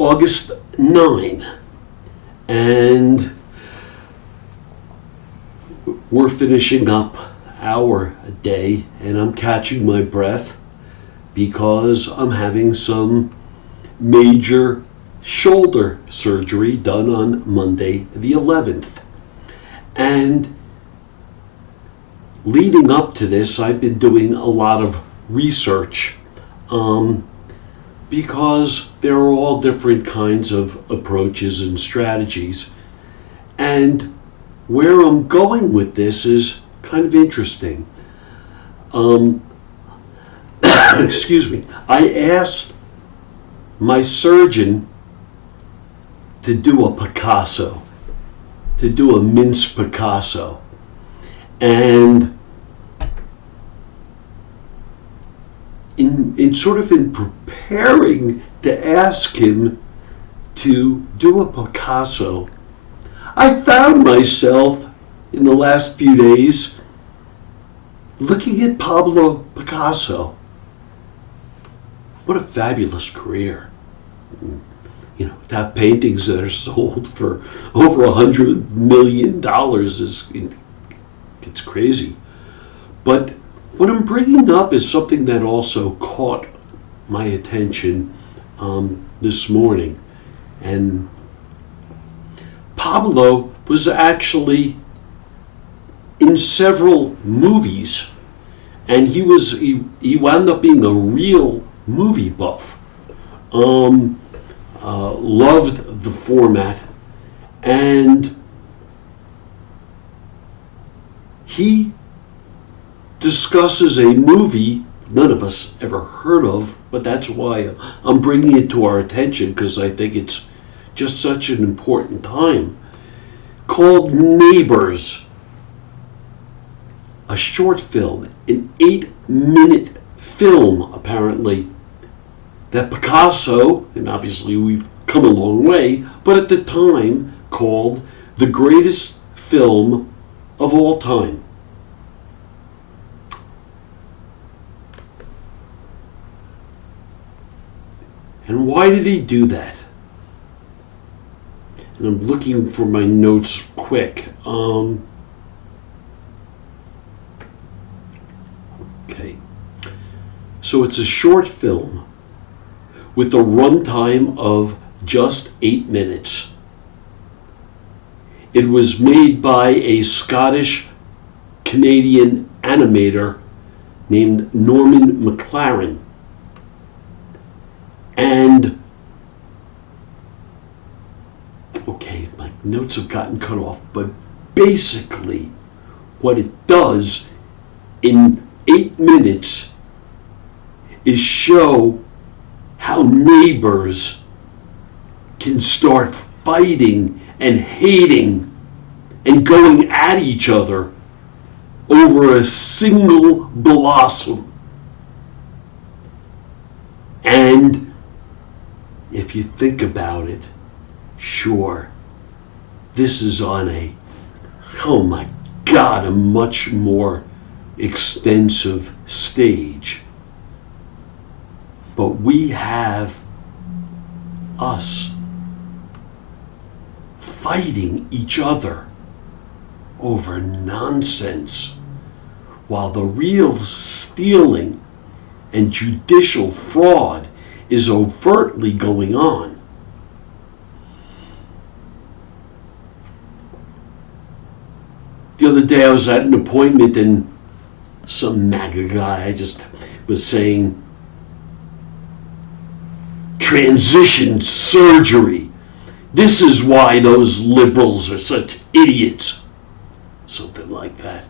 August 9, and we're finishing up our day, and I'm catching my breath because I'm having some major shoulder surgery done on Monday the 11th. And leading up to this, I've been doing a lot of research because there are all different kinds of approaches and strategies. And where I'm going with this is kind of interesting. Excuse me. I asked my surgeon to do a Picasso, to do a mince Picasso. And in preparing to ask him to do a Picasso, I found myself in the last few days looking at Pablo Picasso. What a fabulous career. You know, to have paintings that are sold for over $100 million it's crazy. But what I'm bringing up is something that also caught my attention this morning. And Pablo was actually in several movies, and he wound up being a real movie buff. Loved the format, and he discusses a movie none of us ever heard of, but that's why I'm bringing it to our attention, because I think it's just such an important time, called Neighbors, a short film, an 8-minute film, apparently, that Picasso, and obviously we've come a long way, but at the time called the greatest film of all time. And why did he do that? And I'm looking for my notes quick. Okay. So it's a short film with a runtime of just 8 minutes. It was made by a Scottish-Canadian animator named Norman McLaren. And, okay, my notes have gotten cut off, but basically what it does in 8 minutes is show how neighbors can start fighting and hating and going at each other over a single blossom. And if you think about it, sure, this is on a much more extensive stage. But we have us fighting each other over nonsense, while the real stealing and judicial fraud is overtly going on. The other day I was at an appointment, and some MAGA guy I just was saying, transition surgery. This is why those liberals are such idiots. Something like that.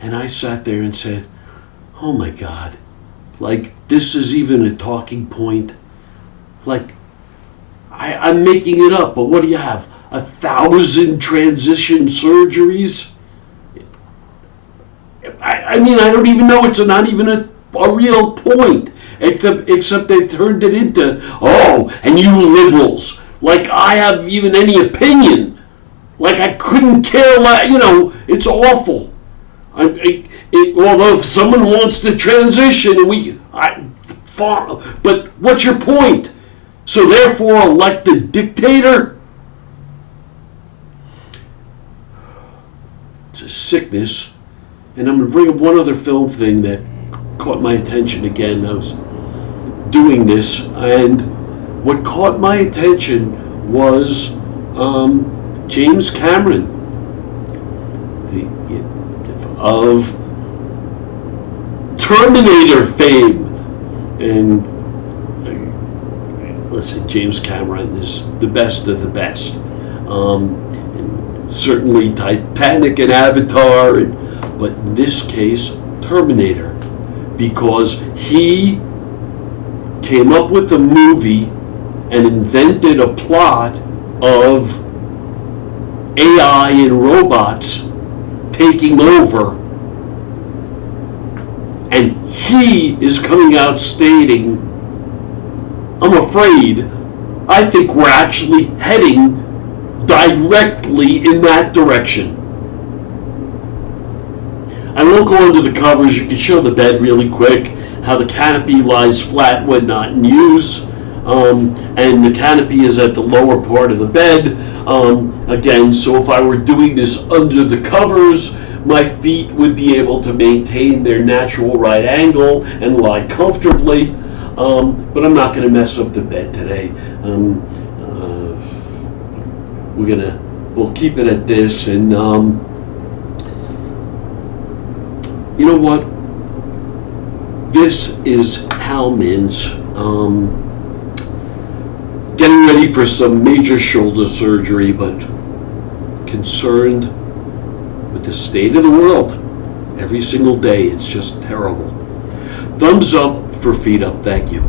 And I sat there and said, oh my God, like this is even a talking point. Like, I'm making it up, but what do you have? 1,000 transition surgeries? I mean, I don't even know. It's not even a real point, except they've turned it into, oh, and you liberals, like I have even any opinion. Like I couldn't care less, it's awful. Although if someone wants to transition, and but what's your point? So therefore elect a dictator? It's a sickness. And I'm going to bring up one other film thing that caught my attention again. I was doing this, and what caught my attention was James Cameron, of Terminator fame. And listen, James Cameron is the best of the best. And certainly Titanic and Avatar, but in this case, Terminator, because he came up with a movie and invented a plot of AI and robots taking over. And he is coming out stating, I'm afraid, I think we're actually heading directly in that direction. I won't go into the covers. You can show the bed really quick, how the canopy lies flat when not in use. And the canopy is at the lower part of the bed. Again, so if I were doing this under the covers, my feet would be able to maintain their natural right angle and lie comfortably. But I'm not going to mess up the bed today. We'll keep it at this, and you know what? This is Hal Mintz, getting ready for some major shoulder surgery, but concerned with the state of the world. Every single day, it's just terrible. Thumbs up for Feet Up. Thank you.